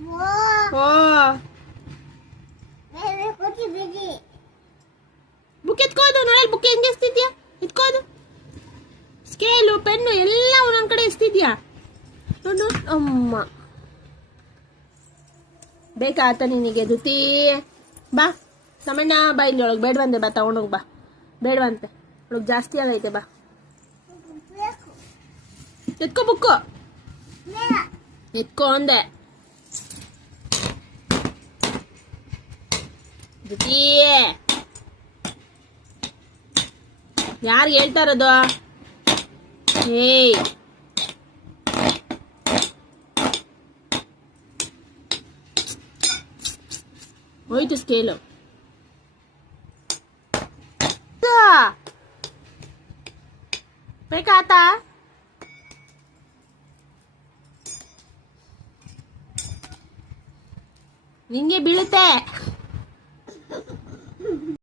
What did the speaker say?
ಓ book ಎತ್ಕೋದು ನೋಡಿ, book ಹೆಂಗೆ ಎಸ್ತಿದ್ಯಾ? ಎತ್ಕೋದು. Scale pen ಎಲ್ಲ ಒಂದೊಂದ್ ಕಡೆ ಎಸ್ತಿದ್ಯಾ ನೋಡು. ಅಮ್ಮ ಬೇಕಾ ಆತ ನಿನಗೆ ದುತಿ? ಬಾ ತಮ್ಮಣ್ಣ ಬಾ, ಇಲ್ಲಿ ಒಳಗೆ ಬೇಡವಂತೆ, ಬಾ ತಗೊಂಡೋಗಿ ಬಾ. ಬೇಡವಂತೆ ಒಳಗೆ ಜಾಸ್ತಿ ಆಗೈತೆ, ಬಾ ಎತ್ಕೋ ಬುಕ್ಕು. ಎತ್ಕೋ ಅಂದೆ. ದುತಿ ಯಾರು ಹೇಳ್ತಾ ಇರೋದು? ಏಯ್ ಹೋಯ್ತು ಸ್ಕೇಲು. ಬೇಕಾತ? ನಿಂಗೆ ಬೀಳುತ್ತೆ.